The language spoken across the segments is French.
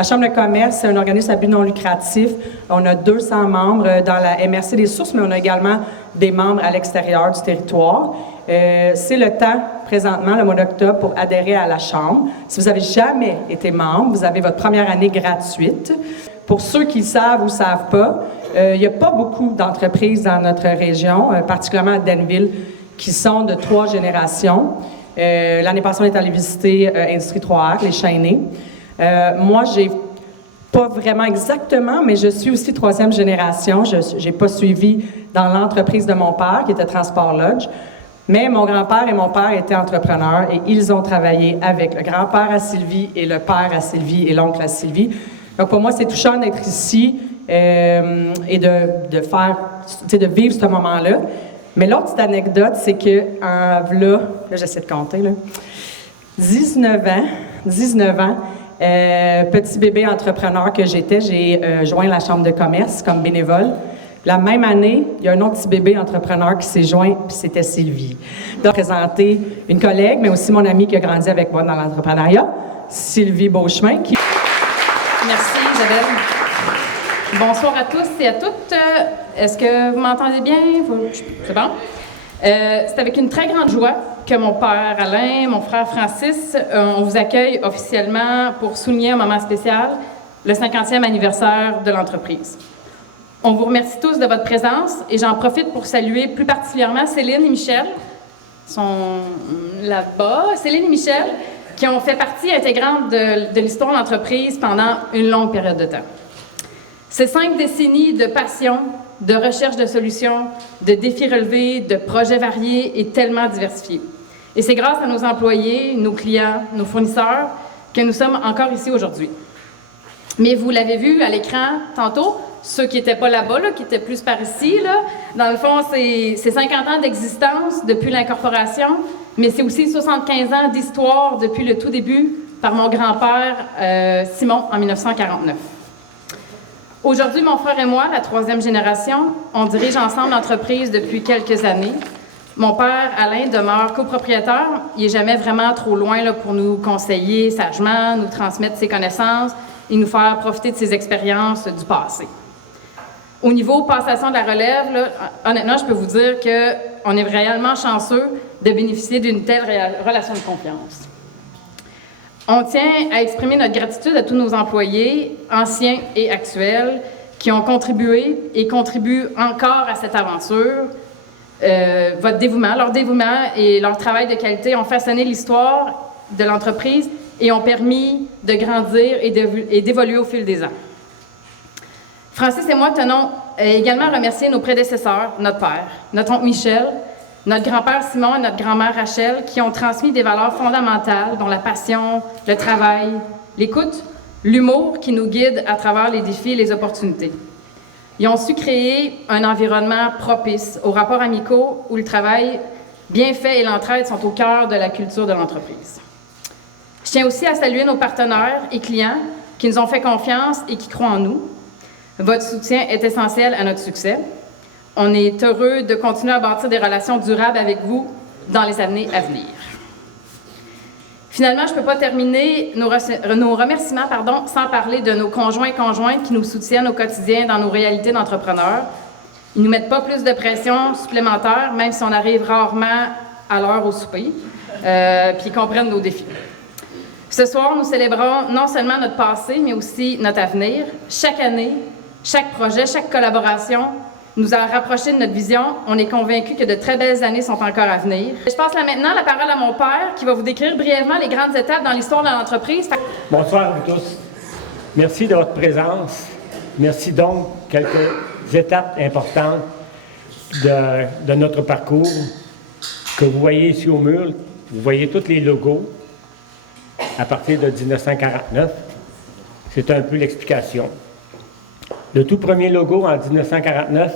La Chambre de commerce, c'est un organisme à but non lucratif. On a 200 membres dans la MRC des Sources, mais on a également des membres à l'extérieur du territoire. C'est le temps, présentement, le mois d'octobre, pour adhérer à la Chambre. Si vous n'avez jamais été membre, vous avez votre première année gratuite. Pour ceux qui le savent ou ne savent pas, il n'y a pas beaucoup d'entreprises dans notre région, particulièrement à Denville, qui sont de 3 générations. L'année passée, on est allé visiter Industrie 3R, les chaînés. Moi, j'ai pas vraiment exactement, mais je suis aussi 3e génération. Je n'ai pas suivi dans l'entreprise de mon père, qui était Transport Lodge. Mais mon grand-père et mon père étaient entrepreneurs et ils ont travaillé avec le grand-père à Sylvie et le père à Sylvie et l'oncle à Sylvie. Donc, pour moi, c'est touchant d'être ici et de faire, tu sais, de vivre ce moment-là. Mais l'autre petite anecdote, c'est que là, j'essaie de compter, là, 19 ans, petit bébé entrepreneur que j'étais, j'ai joint la Chambre de commerce comme bénévole. La même année, il y a un autre petit bébé entrepreneur qui s'est joint, puis c'était Sylvie. Donc, présenter une collègue, mais aussi mon amie qui a grandi avec moi dans l'entrepreneuriat, Sylvie Beauchemin. Merci, Isabelle. Bonsoir à tous et à toutes. Est-ce que vous m'entendez bien? C'est bon? C'est avec une très grande joie que mon père Alain, mon frère Francis, on vous accueille officiellement pour souligner un moment spécial, le 50e anniversaire de l'entreprise. On vous remercie tous de votre présence et j'en profite pour saluer plus particulièrement Céline et Michel, sont là-bas, Céline et Michel, qui ont fait partie intégrante de l'histoire de l'entreprise pendant une longue période de temps. Ces 5 décennies de passion, de recherche de solutions, de défis relevés, de projets variés et tellement diversifiés. Et c'est grâce à nos employés, nos clients, nos fournisseurs que nous sommes encore ici aujourd'hui. Mais vous l'avez vu à l'écran tantôt, ceux qui n'étaient pas là-bas, qui étaient plus par ici, dans le fond, c'est 50 ans d'existence depuis l'incorporation, mais c'est aussi 75 ans d'histoire depuis le tout début par mon grand-père Simon en 1949. Aujourd'hui, mon frère et moi, la 3e génération, on dirige ensemble l'entreprise depuis quelques années. Mon père, Alain, demeure copropriétaire. Il n'est jamais vraiment trop loin pour nous conseiller sagement, nous transmettre ses connaissances et nous faire profiter de ses expériences du passé. Au niveau passation de la relève, honnêtement, je peux vous dire qu'on est réellement chanceux de bénéficier d'une telle relation de confiance. On tient à exprimer notre gratitude à tous nos employés, anciens et actuels, qui ont contribué et contribuent encore à cette aventure. Leur dévouement et leur travail de qualité ont façonné l'histoire de l'entreprise et ont permis de grandir et d'évoluer au fil des ans. Francis et moi tenons également à remercier nos prédécesseurs, notre père, notre oncle Michel, notre grand-père Simon et notre grand-mère Rachel, qui ont transmis des valeurs fondamentales, dont la passion, le travail, l'écoute, l'humour qui nous guide à travers les défis et les opportunités. Ils ont su créer un environnement propice aux rapports amicaux où le travail bien fait et l'entraide sont au cœur de la culture de l'entreprise. Je tiens aussi à saluer nos partenaires et clients qui nous ont fait confiance et qui croient en nous. Votre soutien est essentiel à notre succès. On est heureux de continuer à bâtir des relations durables avec vous dans les années à venir. Finalement, je ne peux pas terminer nos remerciements sans parler de nos conjoints et conjointes qui nous soutiennent au quotidien dans nos réalités d'entrepreneurs. Ils ne nous mettent pas plus de pression supplémentaire, même si on arrive rarement à l'heure au souper, puis ils comprennent nos défis. Ce soir, nous célébrons non seulement notre passé, mais aussi notre avenir. Chaque année, chaque projet, chaque collaboration nous a rapprochés de notre vision. On est convaincus que de très belles années sont encore à venir. Je passe là maintenant la parole à mon père qui va vous décrire brièvement les grandes étapes dans l'histoire de l'entreprise. Bonsoir à vous tous. Merci de votre présence. Merci donc quelques étapes importantes de notre parcours que vous voyez ici au mur. Vous voyez tous les logos à partir de 1949. C'est un peu l'explication. Le tout premier logo en 1949,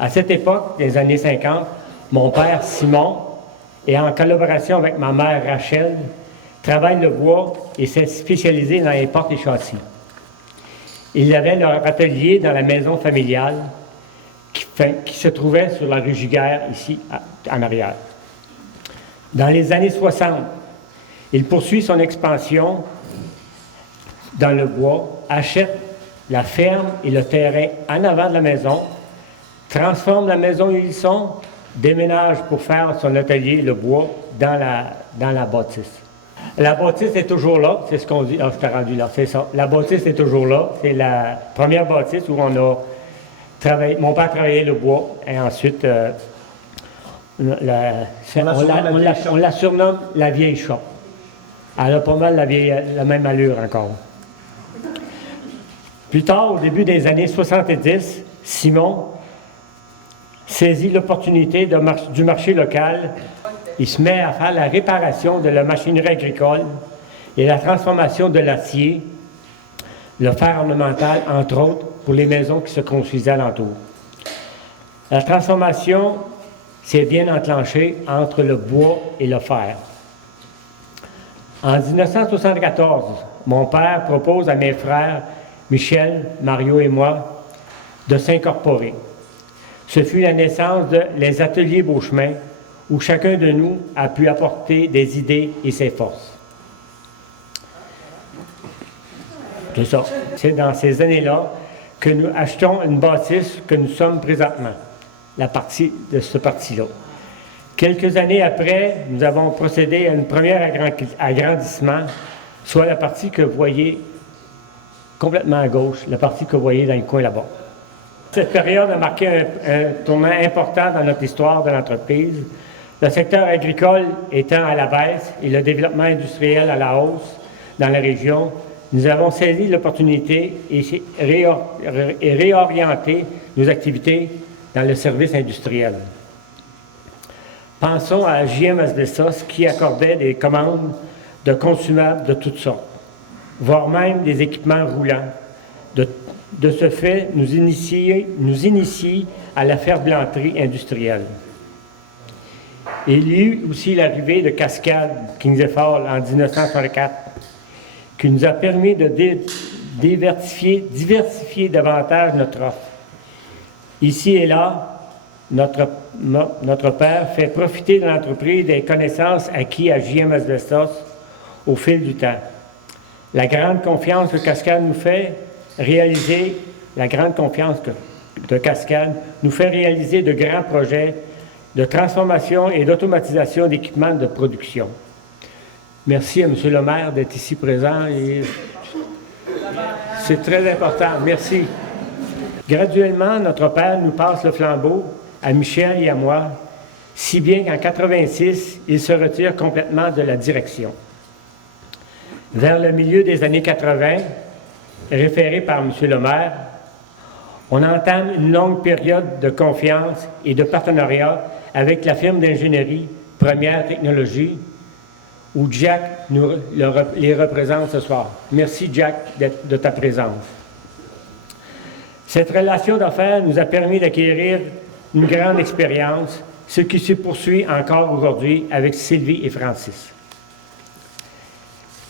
à cette époque, des années 50, mon père Simon, et en collaboration avec ma mère Rachel, travaille le bois et s'est spécialisé dans les portes et châssis. Ils avaient leur atelier dans la maison familiale qui se trouvait sur la rue Giguère, ici, en arrière. Dans les années 60, il poursuit son expansion dans le bois achète la ferme et le terrain en avant de la maison, transforme la maison où ils sont, déménage pour faire son atelier, le bois, dans la bâtisse. La bâtisse est toujours là, c'est ce qu'on dit. Ah, je t'ai rendu là, c'est ça. La bâtisse est toujours là. C'est la première bâtisse où on a travaillé. Mon père travaillait le bois et ensuite, on la surnomme la vieille shop. Elle a pas mal la même allure encore. Plus tard, au début des années 70, Simon saisit l'opportunité du marché local. Il se met à faire la réparation de la machinerie agricole et la transformation de l'acier, le fer ornemental, entre autres, pour les maisons qui se construisaient alentour. La transformation s'est bien enclenchée entre le bois et le fer. En 1974, mon père propose à mes frères, Michel, Mario et moi, de s'incorporer. Ce fut la naissance de Les Ateliers Beauchemin, où chacun de nous a pu apporter des idées et ses forces. C'est ça. C'est dans ces années-là que nous achetons une bâtisse que nous sommes présentement, la partie de ce parti-là. Quelques années après, nous avons procédé à un premier agrandissement, soit la partie que vous voyez complètement à gauche, la partie que vous voyez dans le coin là-bas. Cette période a marqué un tournant important dans notre histoire de l'entreprise. Le secteur agricole étant à la baisse et le développement industriel à la hausse dans la région, nous avons saisi l'opportunité et réorienté nos activités dans le service industriel. Pensons à JM Asbestos qui accordait des commandes de consumables de toutes sortes, voire même des équipements roulants. De ce fait, nous initie à la ferblanterie industrielle. Il y eut aussi l'arrivée de Cascade Kingsford en 1964, qui nous a permis de diversifier davantage notre offre. Ici et là, notre père fait profiter de l'entreprise des connaissances acquises à JM Asbestos au fil du temps. La grande confiance que Cascade nous fait réaliser, de grands projets de transformation et d'automatisation d'équipements de production. Merci à M. le maire d'être ici présent. C'est très important. Merci. Graduellement, notre père nous passe le flambeau à Michel et à moi, si bien qu'en 86, il se retire complètement de la direction. Vers le milieu des années 80, référé par M. le maire, on entame une longue période de confiance et de partenariat avec la firme d'ingénierie Première Technologie, où Jack les représente ce soir. Merci, Jack, de ta présence. Cette relation d'affaires nous a permis d'acquérir une grande expérience, ce qui se poursuit encore aujourd'hui avec Sylvie et Francis.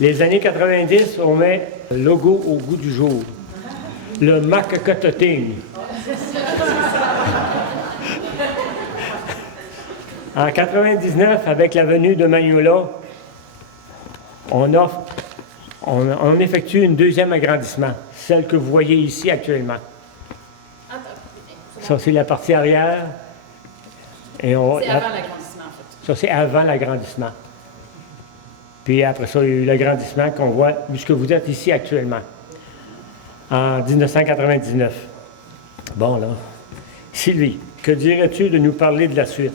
Les années 90, on met le logo au goût du jour. Le Macacototing. En 99, avec la venue de Magnola, on effectue une deuxième agrandissement, celle que vous voyez ici actuellement. Ça, c'est la partie arrière. C'est avant l'agrandissement, en fait. Ça, c'est avant l'agrandissement. Puis après ça, il y a eu l'agrandissement qu'on voit, puisque vous êtes ici actuellement, en 1999. Bon, là. Sylvie, que dirais-tu de nous parler de la suite?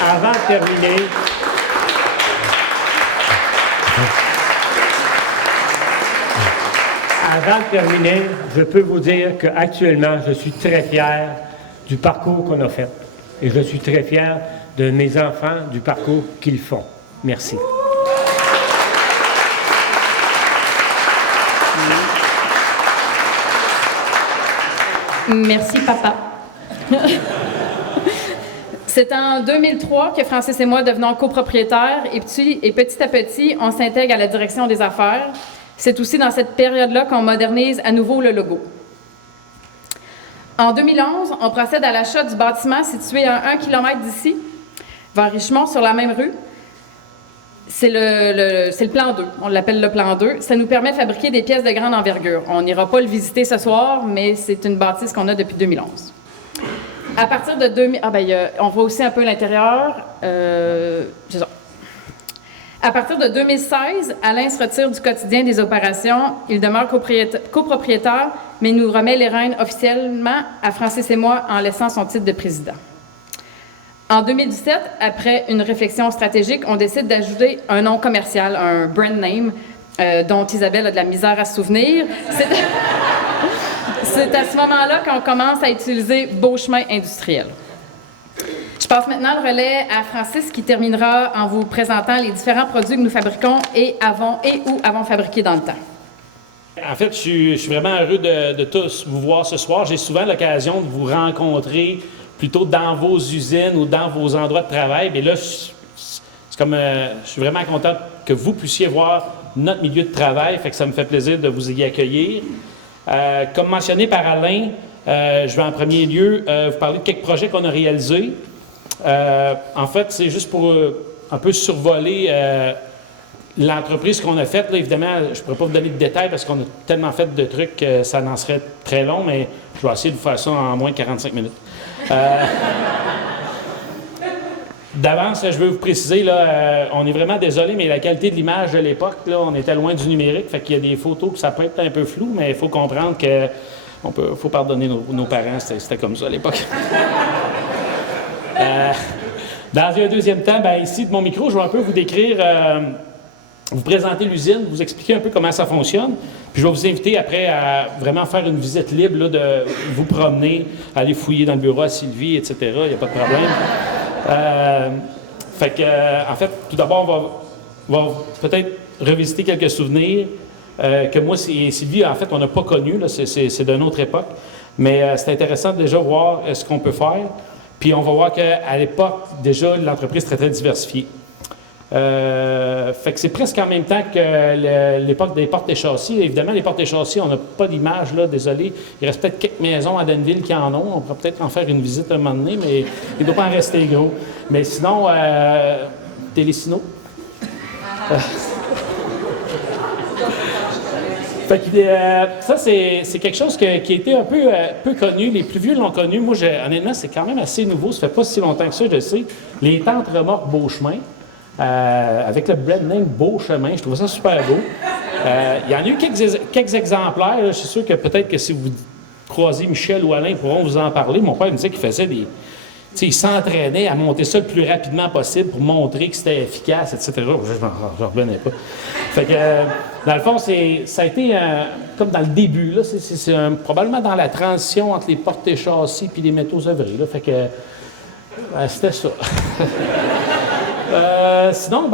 Avant de terminer, je peux vous dire qu'actuellement, je suis très fier du parcours qu'on a fait. Et je suis très fier de mes enfants, du parcours qu'ils font. Merci. Merci, papa. C'est en 2003 que Francis et moi devenons copropriétaires et petit à petit, on s'intègre à la direction des affaires. C'est aussi dans cette période-là qu'on modernise à nouveau le logo. En 2011, on procède à l'achat du bâtiment situé à 1 km d'ici, vers Richemont, sur la même rue. C'est le plan 2. On l'appelle le plan 2. Ça nous permet de fabriquer des pièces de grande envergure. On n'ira pas le visiter ce soir, mais c'est une bâtisse qu'on a depuis 2011. À partir de 2000... on voit aussi un peu l'intérieur. C'est ça. À partir de 2016, Alain se retire du quotidien des opérations. Il demeure copropriétaire, mais nous remet les rênes officiellement à Francis et moi en laissant son titre de président. En 2017, après une réflexion stratégique, on décide d'ajouter un nom commercial, un brand name, dont Isabelle a de la misère à se souvenir. C'est à ce moment-là qu'on commence à utiliser Beauchemin Industriel. Je passe maintenant le relais à Francis qui terminera en vous présentant les différents produits que nous fabriquons et avons fabriqués dans le temps. En fait, je suis vraiment heureux de tous vous voir ce soir. J'ai souvent l'occasion de vous rencontrer plutôt dans vos usines ou dans vos endroits de travail. Mais là, je suis vraiment content que vous puissiez voir notre milieu de travail. Fait que ça me fait plaisir de vous y accueillir. Comme mentionné par Alain, je vais en premier lieu vous parler de quelques projets qu'on a réalisés. En fait, c'est juste pour un peu survoler l'entreprise qu'on a faite. Là, évidemment, je ne pourrais pas vous donner de détails parce qu'on a tellement fait de trucs que ça en serait très long, mais je vais essayer de vous faire ça en moins de 45 minutes. D'avance, je veux vous préciser, là, on est vraiment désolé, mais la qualité de l'image de l'époque, là, on était loin du numérique, fait qu'il y a des photos que ça peut être un peu flou, mais il faut comprendre que faut pardonner nos parents, c'était comme ça à l'époque. Dans un deuxième temps, ici, de mon micro, je vais un peu vous décrire, vous présenter l'usine, vous expliquer un peu comment ça fonctionne. Puis je vais vous inviter après à vraiment faire une visite libre, là, de vous promener, aller fouiller dans le bureau à Sylvie, etc. Il n'y a pas de problème. En fait, tout d'abord, on va peut-être revisiter quelques souvenirs que moi et Sylvie, en fait, on n'a pas connus. Là, c'est d'une autre époque. Mais c'est intéressant de déjà voir ce qu'on peut faire. Puis on va voir qu'à l'époque, déjà, l'entreprise est très, très diversifiée. Fait que c'est presque en même temps que l'époque des portes et châssis. Évidemment, les portes et châssis, on n'a pas d'image, là, désolé. Il reste peut-être quelques maisons à Danville qui en ont. On pourra peut-être en faire une visite un moment donné, mais il ne doit pas en rester gros. Mais sinon, Télésino. Fait que, ça, c'est quelque chose qui a été un peu connu. Les plus vieux l'ont connu. Moi, honnêtement, c'est quand même assez nouveau. Ça fait pas si longtemps que ça, je le sais. Les tentes remorques Beauchemin. Avec le brand name Beauchemin, je trouve ça super beau. Il y en a eu quelques exemplaires. Là. Je suis sûr que peut-être que si vous croisez Michel ou Alain, ils pourront vous en parler. Mon père me disait qu'il faisait des... il s'entraînait à monter ça le plus rapidement possible pour montrer que c'était efficace, etc. Je ne revenais pas. Fait que, dans le fond, ça a été comme dans le début. Là, c'est probablement dans la transition entre les portes et châssis et les métaux œuvrés. Là. Fait que, c'était ça. Sinon,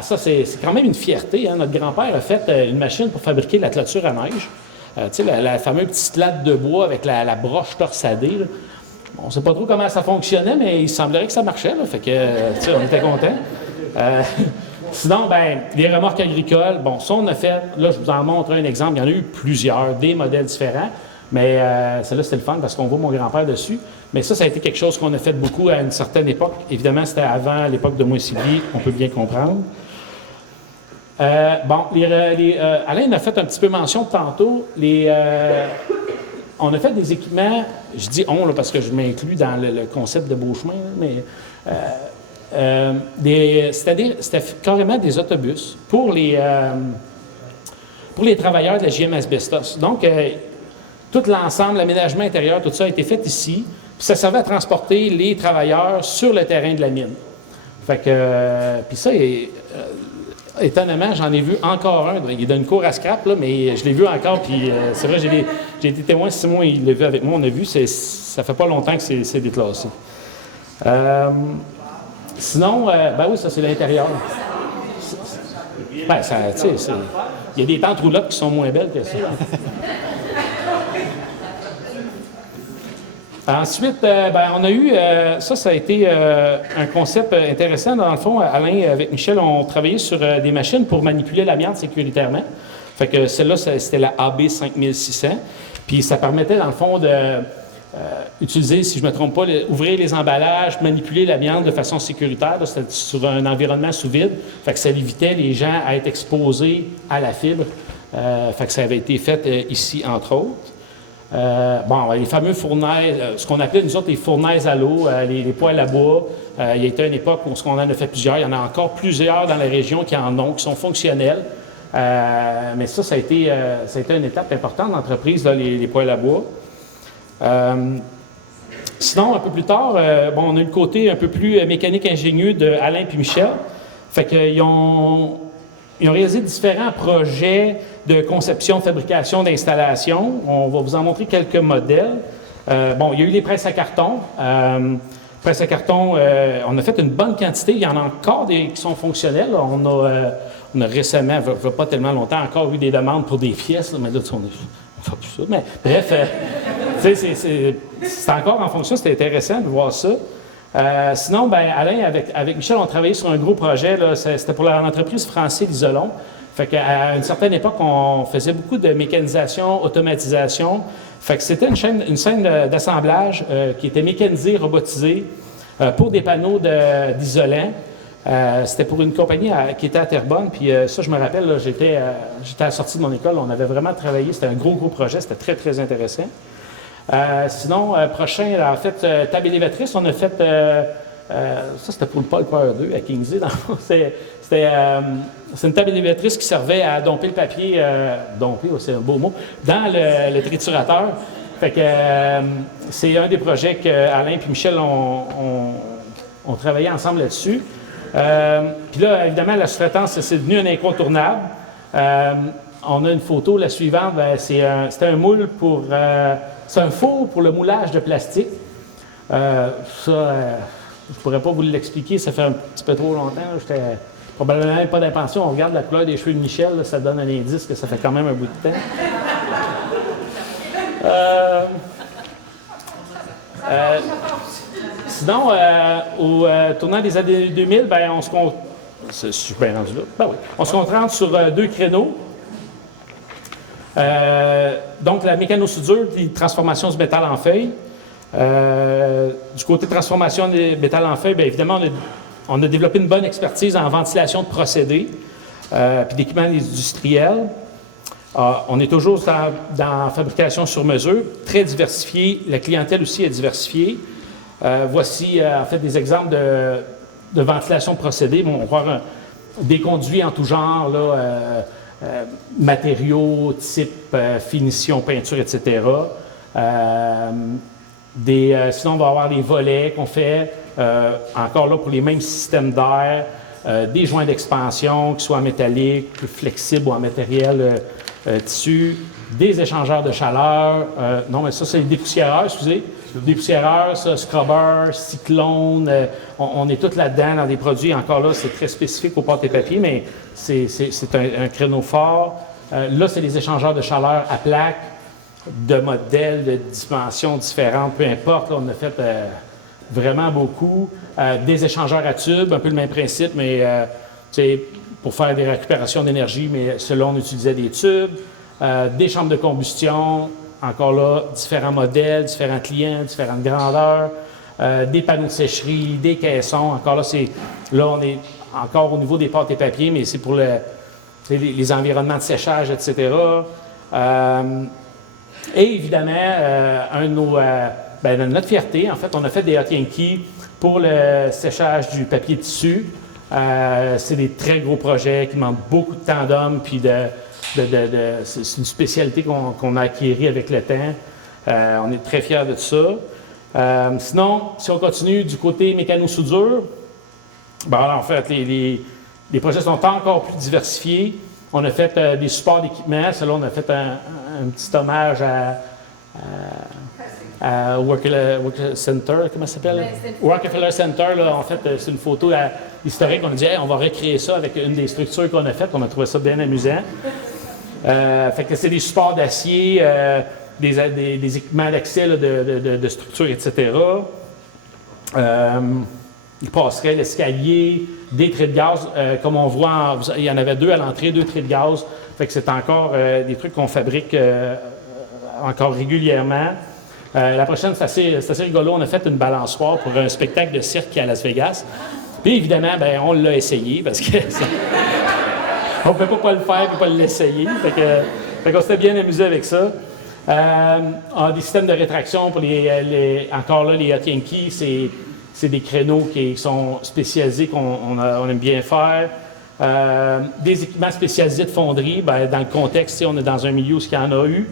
ça, c'est quand même une fierté. Hein. Notre grand-père a fait une machine pour fabriquer la clôture à neige. Tu sais, la fameuse petite latte de bois avec la broche torsadée. Là. On ne sait pas trop comment ça fonctionnait, mais il semblerait que ça marchait. Là. Fait que, tu sais, on était contents. Sinon, les remorques agricoles, bon, ça, on a fait. Là, je vous en montre un exemple. Il y en a eu plusieurs, des modèles différents. Mais celle-là, c'était le fun parce qu'on voit mon grand-père dessus. Mais ça a été quelque chose qu'on a fait beaucoup à une certaine époque. Évidemment, c'était avant l'époque de moi et Sylvie, on peut bien comprendre. Alain a fait un petit peu mention tantôt. On a fait des équipements, je dis on là, parce que je m'inclus dans le concept de Beauchemin, mais c'était carrément des autobus pour les travailleurs de la JM Asbestos. Donc, tout l'ensemble, l'aménagement intérieur, tout ça a été fait ici. Puis ça servait à transporter les travailleurs sur le terrain de la mine. Fait que, puis ça, étonnamment, j'en ai vu encore un. Il est dans une cour à scrap, là, mais je l'ai vu encore. Puis c'est vrai, j'ai été témoin, Simon, il l'a vu avec moi, on a vu. Ça fait pas longtemps que c'est déclassé. Sinon, oui, ça, c'est l'intérieur. Il y a des tentes roulottes qui sont moins belles que ça. Ensuite, on a eu, ça a été un concept intéressant. Dans le fond, Alain, avec Michel, on travaillait sur des machines pour manipuler l'amiante sécuritairement. Fait que celle-là, c'était la AB 5600. Puis ça permettait, dans le fond, utiliser, si je ne me trompe pas, ouvrir les emballages, manipuler l'amiante de façon sécuritaire. Là, c'était sur un environnement sous vide. Fait que ça évitait les gens à être exposés à la fibre. Fait que ça avait été fait ici, entre autres. Les fameux fournaises, ce qu'on appelait nous autres les fournaises à l'eau, les poêles à bois. Il y a été une époque où on en a fait plusieurs. Il y en a encore plusieurs dans la région qui en ont, qui sont fonctionnels. Mais ça a été une étape importante dans l'entreprise, les poêles à bois. Sinon, un peu plus tard, on a eu le côté un peu plus mécanique ingénieux de Alain et Michel. Fait qu'ils ont réalisé différents projets de conception, de fabrication, d'installation. On va vous en montrer quelques modèles. Il y a eu les presses à carton. Presses à carton, on a fait une bonne quantité. Il y en a encore des qui sont fonctionnels. On a récemment, il n'y a pas tellement longtemps, encore eu des demandes pour des pièces. Là, mais là, on ne fait plus ça. Mais bref, c'est encore en fonction. C'était intéressant de voir ça. Sinon, Alain, avec Michel, on travaillait sur un gros projet. C'était pour l'entreprise Français l'Isolon. Fait qu'à une certaine époque, on faisait beaucoup de mécanisation, automatisation. Fait que c'était une chaîne d'assemblage qui était mécanisée, robotisée pour des panneaux d'isolants. C'était pour une compagnie qui était à Terrebonne. Puis ça, je me rappelle, là, j'étais à la sortie de mon école. On avait vraiment travaillé. C'était un gros projet. C'était très, très intéressant. Sinon, prochain, en fait, table élévatrice, on a fait... ça, c'était pour le Paul Power 2 à Kingsley. C'est une table élévatrice qui servait à domper le papier, c'est un beau mot, dans le triturateur. Fait que c'est un des projets qu'Alain et Michel ont travaillé ensemble là-dessus. Puis là, évidemment, la sous-traitance, c'est devenu un incontournable. On a une photo, la suivante, c'était un moule c'est un four pour le moulage de plastique. Je ne pourrais pas vous l'expliquer, ça fait un petit peu trop longtemps. J'étais probablement même pas d'intention. On regarde la couleur des cheveux de Michel, là, ça donne un indice que ça fait quand même un bout de temps. Sinon, au tournant des années 2000, je suis bien rendu là. On se concentre sur deux créneaux. Donc, la mécano-soudure et transformation du métal en feuille. Du côté de transformation des métal en feuille, bien évidemment, on a développé une bonne expertise en ventilation de procédés puis d'équipements industriels. On est toujours dans la fabrication sur mesure, très diversifié. La clientèle aussi est diversifiée. Voici en fait des exemples de ventilation de procédés. On va voir des conduits en tout genre, matériaux, type, finition, peinture, etc. Sinon, on va avoir les volets qu'on fait, encore là pour les mêmes systèmes d'air, des joints d'expansion, qui soient en métallique, plus flexibles ou en matériel tissu, des échangeurs de chaleur. Non, mais ça, c'est les dépoussiéreurs, excusez. Dépoussiéreurs, ça, scrubber, cyclone. On est tous là-dedans dans des produits. Encore là, c'est très spécifique aux pâtes et papiers, mais c'est un créneau fort. Là, c'est les échangeurs de chaleur à plaques, de modèles, de dimensions différentes, peu importe. Là, on a fait vraiment beaucoup. Des échangeurs à tubes, un peu le même principe, mais pour faire des récupérations d'énergie, mais cela, on utilisait des tubes. Des chambres de combustion, encore là, différents modèles, différents clients, différentes grandeurs. Des panneaux de sécherie, des caissons. Encore là, on est encore au niveau des pâtes et papiers, mais c'est pour les environnements de séchage, etc. Et évidemment, notre fierté, en fait, on a fait des hot Yankee pour le séchage du papier tissu. C'est des très gros projets qui demandent beaucoup de temps d'homme, puis c'est une spécialité qu'on a acquérie avec le temps. On est très fiers de ça. Sinon, si on continue du côté mécano-soudure, en fait, les projets sont encore plus diversifiés. On a fait des supports d'équipement. Celle-là, on a fait un petit hommage à Rockefeller Center, comment ça s'appelle? Rockefeller Center, là, en fait, c'est une photo historique. On a dit, on va recréer ça avec une des structures qu'on a faites. On a trouvé ça bien amusant. Fait que c'est des supports d'acier, des équipements d'accès de structures, etc. Il passerait l'escalier, des traits de gaz. Comme on voit, il y en avait 2 à l'entrée, 2 traits de gaz. Fait que c'est encore des trucs qu'on fabrique encore régulièrement. La prochaine, c'est assez rigolo. On a fait une balançoire pour un spectacle de cirque à Las Vegas. Puis évidemment, ben, on l'a essayé parce que on ne peut pas le faire et pas l'essayer. Fait qu'on s'était bien amusé avec ça. On a des systèmes de rétraction pour encore là, les Hot Yankees, c'est des créneaux qui sont spécialisés qu'on aime bien faire. Des équipements spécialisés de fonderie, ben, dans le contexte, on est dans un milieu où il y en a eu.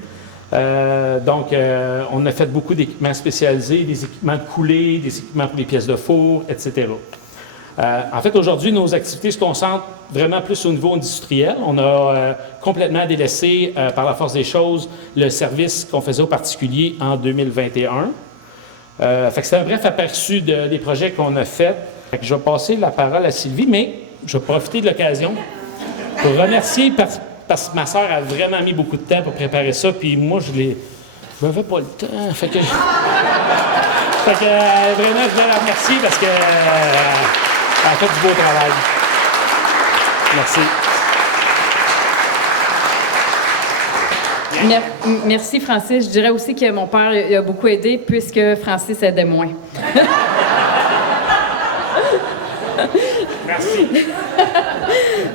Donc, on a fait beaucoup d'équipements spécialisés, des équipements de coulée, des équipements pour les pièces de four, etc. En fait, aujourd'hui, nos activités se concentrent vraiment plus au niveau industriel. On a complètement délaissé, par la force des choses, le service qu'on faisait aux particuliers en 2021. Fait que c'est un bref aperçu des projets qu'on a faits. Je vais passer la parole à Sylvie, mais je vais profiter de l'occasion pour remercier parce que ma sœur a vraiment mis beaucoup de temps pour préparer ça, puis moi, je n'avais pas le temps. Fait que vraiment, je voulais la remercier parce que elle a fait du beau travail. Merci. Merci, Francis. Je dirais aussi que mon père il a beaucoup aidé puisque Francis aidait moins. Merci.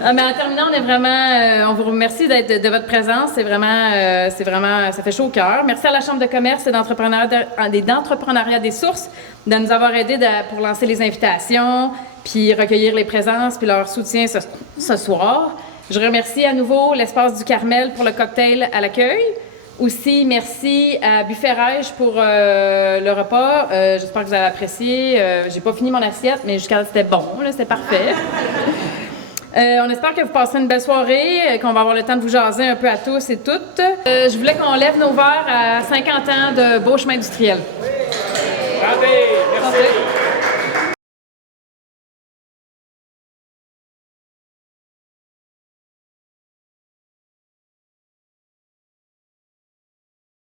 Mais en terminant, on est vraiment, on vous remercie de votre présence. C'est vraiment, ça fait chaud au cœur. Merci à la Chambre de commerce et d'entrepreneuriat des sources de nous avoir aidés pour lancer les invitations, puis recueillir les présences, puis leur soutien ce soir. Je remercie à nouveau l'Espace du Carmel pour le cocktail à l'accueil. Aussi, merci à Buffet Rêche pour le repas. J'espère que vous avez apprécié. J'ai pas fini mon assiette, mais jusqu'à là, c'était bon. C'était parfait. On espère que vous passerez une belle soirée, qu'on va avoir le temps de vous jaser un peu à tous et toutes. Je voulais qu'on lève nos verres à 50 ans de beau chemin industriel. Merci.